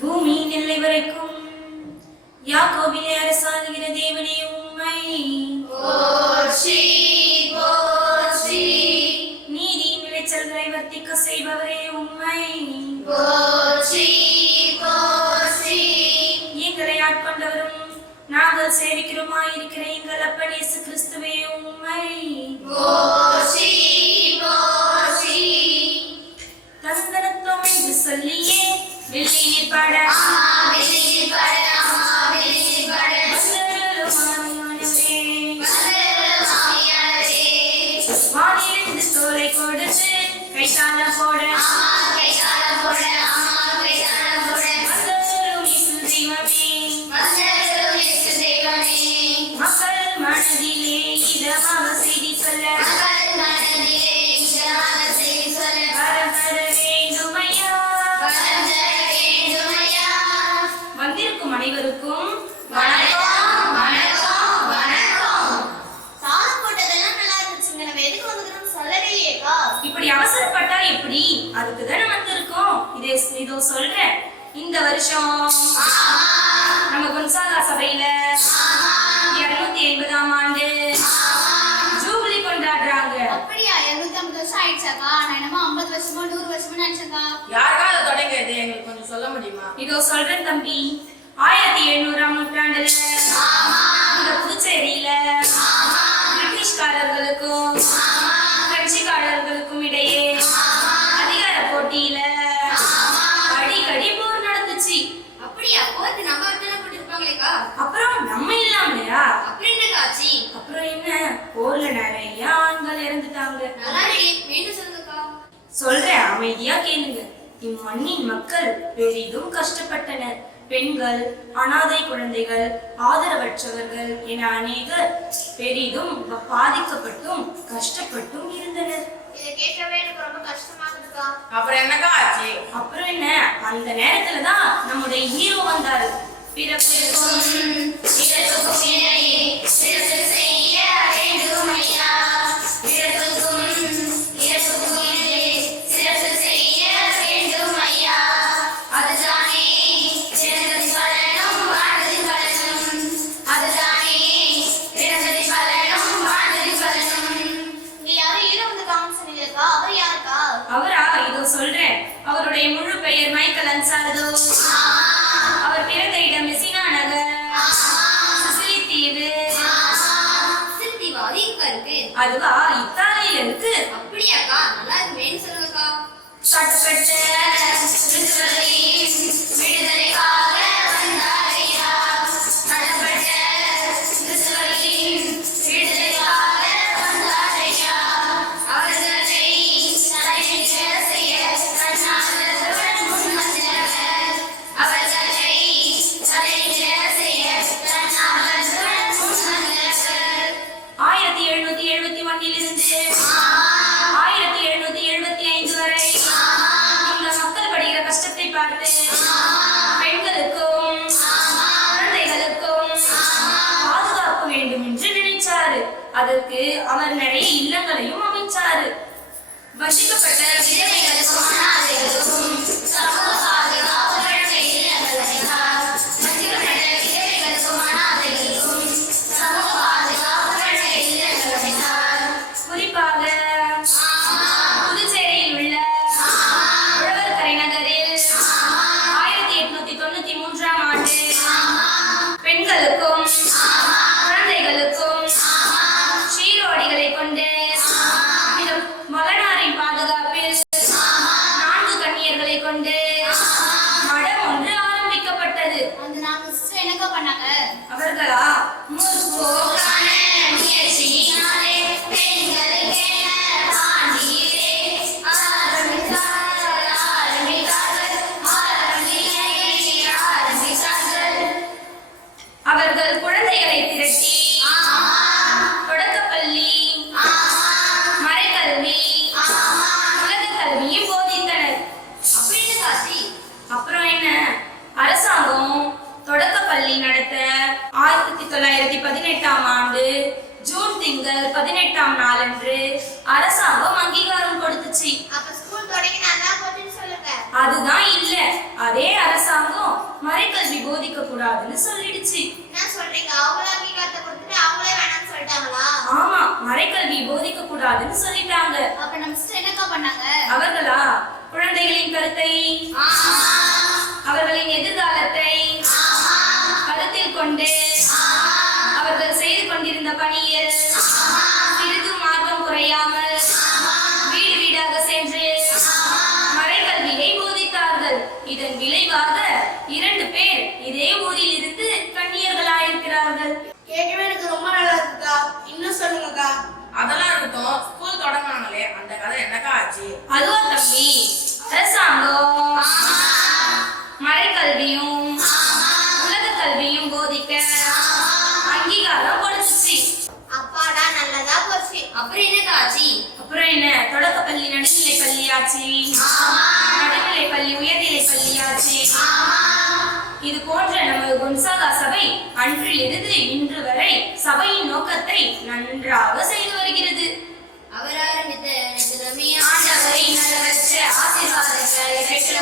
பூமியின் எல்லை வரைக்கும் யாக்கோபிலே அரசாளுகிற தேவனே உம்மை போற்றி போற்றி. நீதியின் விளைச்சல்களை வர்த்திக்க செய்பவரே உம்மை போற்றி போற்றி. எங்களை ஆட்கொண்டவரும் நாங்கள் சேவிக்கிறோமாயிருக்கிற எங்கள் அப்பன் இயேசு கிறிஸ்துவே உம்மை போற்றி போற்றி. தந்தனத்தோம் என்று சொல்லியே வெள்ளியில் பட வெளியில் பட வெளியில் பட வானிலிருந்து தோலை கொடுத்து கைத்தாளம் போட கைதாளம் போட கைதாளம் போட வந்தரும் இயேசு தெய்வமே வந்தரும் இயேசு தெய்வமே. மக்கள் மனதிலே இதமாக செய்தி சொல்ல மகள் மனதிலே இதமாக செய்தி சொல்ல வரம் தர வேண்டுமையா. வரம் தர வேண்டுமையா. வந்திருக்கும் அனைவருக்கும் வணக்கம் வணக்கம் வணக்கம். சாதம் போட்டதெல்லாம் நல்லா இருந்துச்சுங்க. நம்ம எதுக்கு வந்துக்கிறோம் சொல்லவே இல்லையேக்கா. இப்படி அவசரப்பட்டா எப்படி? அதுக்கு தானே வந்திருக்கோம். இதோ சொல்றேன். இந்த வருஷம் நம்ம கொன்சாலா சபையில 250ஆம் ஆண்டு ஜூபிலி கொண்டாடுறாங்க. அப்படியா? 250 வருஷம் ஆயிடுச்சாக்கா? நான் என்னமோ 50 வருஷமோ 100 வருஷமோ நினைச்சேக்கா. யாருக்கா அதை தொடங்க இது எங்களுக்கு கொஞ்சம் சொல்ல முடியுமா? இதோ சொல்றேன் தம்பி. 1700ஆம் நூற்றாண்டுல இந்த புதுச்சேரியில பிரிட்டிஷ்காரர்களுக்கும் பிரெஞ்சுக்காரர்களுக்கும் இடையே அதிகார போட்டியில அடிக்கடி போர் நடந்துச்சு. அப்படியா? போருக்கு நம்ம தானே போட்டுருப்பாங்களேக்கா. அப்புறம் நம்ம இல்லாமலையா? அப்படி என்னக்கா ஆச்சு? அப்புறம் என்ன, போர்ல நிறைய ஆண்கள் இறந்துட்டாங்க. நல்லா இல்லையே, மீண்டும் சொல்லுங்கக்கா. சொல்றேன், அமைதியா கேளுங்க. இம்மண்ணின் மக்கள் பெரிதும் கஷ்டப்பட்டனர். பெண்கள், அனாதை குழந்தைகள், ஆதரவற்றவர்கள் என அநேகர் பெரிதும் பாதிக்கப்பட்டும் கஷ்டப்பட்டும் இருந்தனர். இதை கேட்கவே எனக்கு ரொம்ப கஷ்டமா இருக்குக்கா. அப்புறம் என்னக்கா ஆச்சு? அப்புறம் என்ன, அந்த நேரத்துலதான் நம்முடைய ஹீரோ வந்தாரு. பிறப்பிற்கும் இடத்துக்கும் இடையே சிறப்பு செய்ய வேண்டுமையா. இடத்துக்கும் இடத்துக்கும் இடையே சிறப்பு செய்ய வேண்டுமையா. அதுதானே பிறந்ததின் பலனும் வாழ்ந்ததின் பலனும். அதுதானே பிறந்ததின் பலனும் வாழ்ந்ததின் பலனும். இங்க யாரும் ஹீரோ வந்து காமிச்சீங்களேக்கா, அவர் யாருக்கா? அவரா? இதோ சொல்றேன். அவருடைய முழு பெயர் மைக்கேல் அன்சால்டோ. அவர் பிறந்த இடம் மெசினா நகர், சிசிலி தீவு. சிறுதீவா? அது எங்க இருக்கு? அதுவா இத்தாலியில இருக்கு. அப்படியாக்கா? நல்லா இருக்குமேன்னு சொல்லுங்கக்கா. சட்டப்பட்ட கிறிஸ்துவின் விடுதலைக்காக வந்தாரையா. சட்டப்பட்ட கிறிஸ்துவின் விடுதலைக்காக வந்தாரையா. அவர்களை தலைநிற்க செய்ய தன்னார்வத்துடன் முன் வந்தவர். அவர்களை தலைநிற்க செய்ய தன்னார்வத்துடன் முன் வந்தவர். 1771 இருந்து 1775 வரை இந்த மக்கள் படுகிற கஷ்டத்தை பார்த்து பெண்களுக்கும் குழந்தைகளுக்கும் பாதுகாப்பு வேண்டும் என்று நினைச்சாரு. அதற்கு அவர் நிறைய இல்லங்களையும் அமைச்சாரு. வசிக்கப்பட்ட விதவைகளுக்கும் அனாதைகளுக்கும் சமூக பாதுகாப்பு வழங்க இல்லங்கள் அமைத்தார். வசிக்கப்பட்ட விதவைகளுக்கும் அனாதைகளுக்கும் சமூக பாதுகாப்பு வழங்க இல்லங்கள் அமைத்தார். குறிப்பாக புதுச்சேரியில் உள்ள உழவர்கரை நகரில் 1893ஆம் ஆண்டு பெண்களுக்கும் குழந்தைகளுக்கும் சீரோடிகளை கொண்டு இந்த மகனாரின் பாதுகாப்பில் 4 கன்னியர்களை கொண்டு மடம் ஒன்று ஆரம்பிக்கப்பட்டது. அந்த நாங்க சிஸ்டர் என்னக்கா பண்ணாங்க? அவர்களா முற்போக்கான முயற்சியினாலே பெண்களுக்கென தாண்டியே ஆரம்பித்தார்கள் ஆரம்பித்தார்கள். அவர்கள் குழந்தைகளை திரட்டி தொடக்கப்பள்ளி, மறைக்கல்வி, உலக கல்வியும் போதித்தனர். அப்படின்னு காசி. அப்புறம் என்ன, அரசாங்கம் தொடக்கப்பள்ளி நடத்த 1918ஆம் ஆண்டு ஜூன் திங்கள் 18ஆம் நாளன்று அரசாங்கம் அங்கீகாரம் கொடுத்துச்சு. அப்ப ஸ்கூல் தொடங்கி நல்லா போச்சுன்னு சொல்லுங்க. அதுதான் இல்ல, அதே அரசாங்கம் கூடாதுன்னு சொல்லிடுச்சு. என்ன சொல்றீங்க? அவங்கள அங்கீகாரத்தை கொடுத்துட்டு அவங்களே வேணாம்னு சொல்லிட்டாங்களா? ஆமா, மறைக்கல்வி போதிக்க கூடாதுன்னு சொல்லிட்டாங்க. அப்ப நம்ம மிஸ்டர் என்னக்கா பண்ணாங்க? அவர்களா குழந்தைகளின் கருத்தை, அவர்களின் எதிர்காலத்தை கருத்தில் கொண்டு அவர்கள் செய்து கொண்டிருந்த பணியில் சிறிதும் ஆர்வம் குறையாமல் வீடு வீடாக சென்று மறைக்கல்வியை போதித்தார்கள். இதன் விளைவாக 2 பேர் இதே ஊரில் இருந்து கன்னியர்களாயிருக்கிறார்கள். கேட்கவே எனக்கு ரொம்ப நல்லா இருக்குக்கா. இன்னும் சொல்லுங்கக்கா. அதெல்லாம் இருக்கட்டும், ஸ்கூல் தொடங்கினாங்களே அந்த கதை என்னக்கா ஆச்சு? அதுவா தம்பி, அரசாங்கம் மறைக்கல்வியும் உலக கல்வியும் போதிக்க அங்கீகாரம் கொடுத்துச்சு. அப்பாடா, நல்லதா போச்சு. அப்புறம் என்னக்கா ஆச்சு? அப்புறம் என்ன, தொடக்கப்பள்ளி நடுநிலை பள்ளியாச்சு, நடுநிலை பள்ளி உயர்நிலை பள்ளியாச்சு. இது போன்ற நமது கொன்சாகா சபை அன்றிலிருந்து இன்று வரை சபையின் நோக்கத்தை நன்றாக செய்து வருகிறது. அவர் ஆரம்பித்த ஆண்டவரின் நல்லவற்ற ஆசீர்வாதங்களை பெற்று